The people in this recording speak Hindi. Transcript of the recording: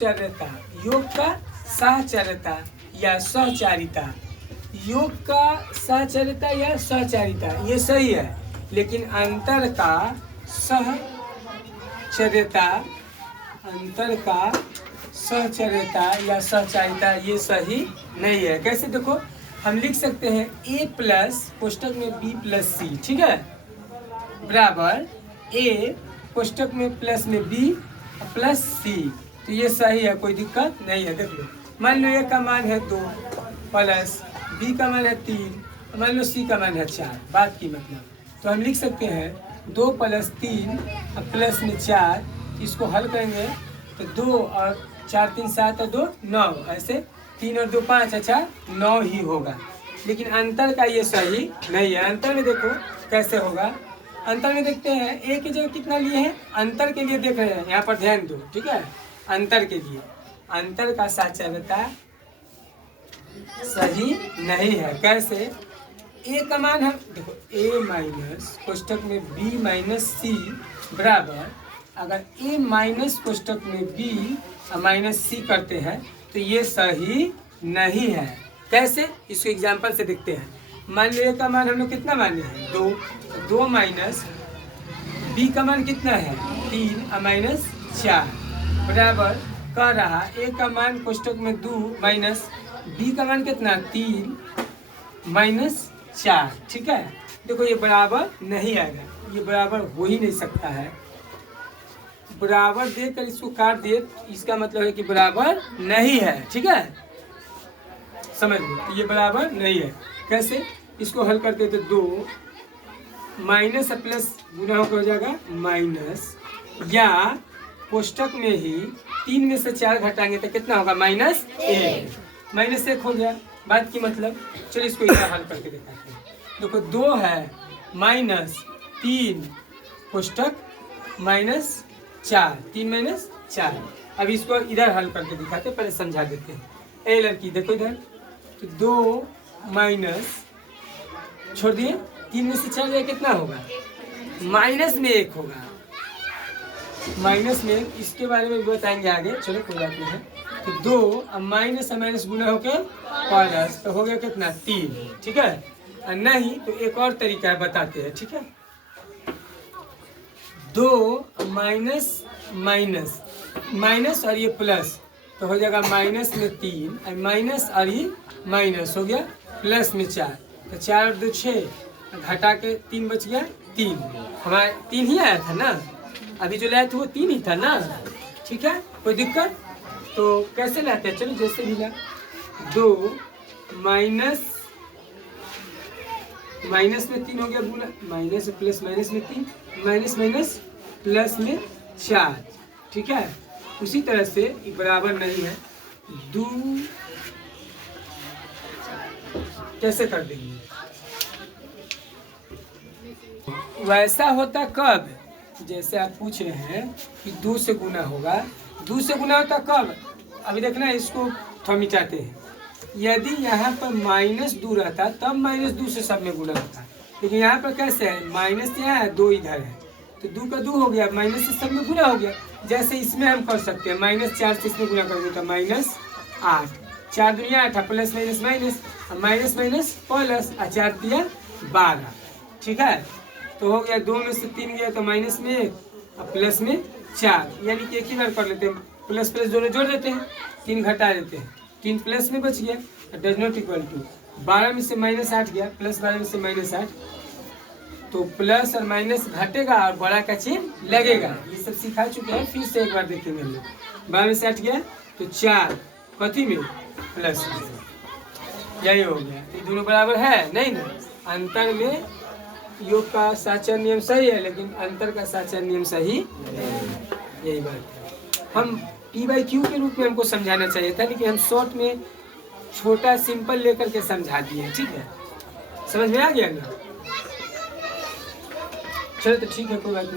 चर्यता, योग का साहचर्यता या सहचारिता। योग का साहचर्यता या सहचारिता ये सही है, लेकिन अंतर का सहचर्यता, अंतर का सहचर्यता या सहचारिता ये सही नहीं है। कैसे देखो, हम लिख सकते हैं a प्लस कोष्टक में b प्लस सी, ठीक है, बराबर a कोष्टक में प्लस में b प्लस सी। तो ये सही है, कोई दिक्कत नहीं है। देख लो, मान लो a का मान है 2 प्लस b का मान है 3, मान लो c का मान है 4। बात की मतलब, तो हम लिख सकते हैं 2 प्लस 3 प्लस में 4। इसको हल करेंगे तो 2 और 4 3 7 और 2 9, ऐसे 3 और 2 5, अच्छा 9 ही होगा। लेकिन अंतर का ये सही नहीं है। अंतर में देखो कैसे होगा। अंतर में देखते हैं a की जगह कितना लिए हैं, अंतर के लिए देख रहे हैं, यहाँ पर ध्यान दो, ठीक है। अंतर के लिए अंतर का साहचर्यता सही नहीं है। कैसे, a का मान है देखो a माइनस कोष्टक में b माइनस सी बराबर, अगर a माइनस कोष्टक में b माइनस सी करते हैं तो ये सही नहीं है। कैसे, इसको एग्जाम्पल से देखते हैं। मान लो a का मान हम लोग कितना माने हैं 2 माइनस b का मान कितना है 3 माइनस 4 बराबर कर रहा a का मान कोष्टक में 2 माइनस b का मान कितना 3 माइनस 4, ठीक है। देखो ये बराबर नहीं आएगा, ये बराबर हो ही नहीं सकता है। बराबर देकर इसको काट दिए, इसका मतलब है कि बराबर नहीं है, ठीक है, समझ लो ये बराबर नहीं है। कैसे, इसको हल करते तो 2 माइनस प्लस गुना होकर हो जाएगा माइनस, या कोष्टक में ही 3 में से 4 घटाएंगे तो कितना होगा -1, -1 हो गया। बात की मतलब, चलो इसको इधर हल करके दिखाते हैं। देखो 2 है माइनस 3 कोष्टक माइनस 4, 3 माइनस 4। अब इसको इधर हल करके दिखाते, पहले समझा देते हैं। ए लड़की देखो इधर, तो 2 माइनस छोड़ दिए 3 में से 4 कितना होगा माइनस में 1 होगा, माइनस में 1। इसके बारे में भी बताएंगे आगे, चलो कोई बात नहीं है। तो 2 माइनस माइनस गुना होके प्लस, तो हो गया कितना 3, ठीक है। और नहीं तो एक और तरीका है, बताते हैं, ठीक है। 2 माइनस माइनस माइनस और ये प्लस, तो हो जाएगा माइनस में 3 माइनस और ये माइनस हो गया प्लस में 4, तो 4 और 2 6, घटा के 3 बच गया 3। हमारे 3 ही आया था ना, अभी जो लाए थे वो 3 ही था ना, ठीक है, कोई दिक्कत। तो कैसे लाते हैं, चलो जैसे भी ला, 2 माइनस माइनस में 3 हो गया गुना, माइनस प्लस माइनस में 3, माइनस माइनस प्लस में 4, ठीक है। उसी तरह से ये बराबर नहीं है, 2 कैसे कर देंगे। वैसा होता कब, जैसे आप पूछ रहे हैं कि 2 से गुना होगा, 2 से गुना होता कब। अभी देखना, इसको थोड़ा मिटाते हैं। यदि यहाँ पर -2 रहता तब -2 से सब में गुना होता, लेकिन यहाँ पर कैसे है, माइनस यहाँ है 2 इधर है, तो 2 का 2 हो गया, माइनस से सब में गुना हो गया। जैसे इसमें हम कर सकते हैं -4 से इसमें गुना कर देता -8, 4 दुनिया 8, plus minus minus minus minus plus, 4 दिया 12, ठीक है। तो हो गया 2 में से 3 गया तो माइनस में 1 और प्लस में 4, यानी कि एक ही बार कर लेते हैं, प्लस प्लस दोनों जोड़ देते हैं, 3 घटा देते हैं, 3 प्लस में बच गया, डज नॉट इक्वल टू 12 में से -8 गया, प्लस 12 में से -8, तो प्लस और माइनस घटेगा और बड़ा का चिन्ह लगेगा। ये सब सिखा चुके हैं, फिर से एक बार देखेंगे हम लोग। 12 में से 8 गया तो 4 कथी में प्लस में, यही हो गया। ये दोनों बराबर है नहीं ना। अंतर में योग का साचर नियम सही है, लेकिन अंतर का साचर नियम सही नहीं, यही बात है। हम P/Q के रूप में हमको समझाना चाहिए था, लेकिन हम शॉर्ट में छोटा सिंपल लेकर के समझा दिए, ठीक है, समझ में आ गया ना। चलो तो ठीक है, कोई बात नहीं।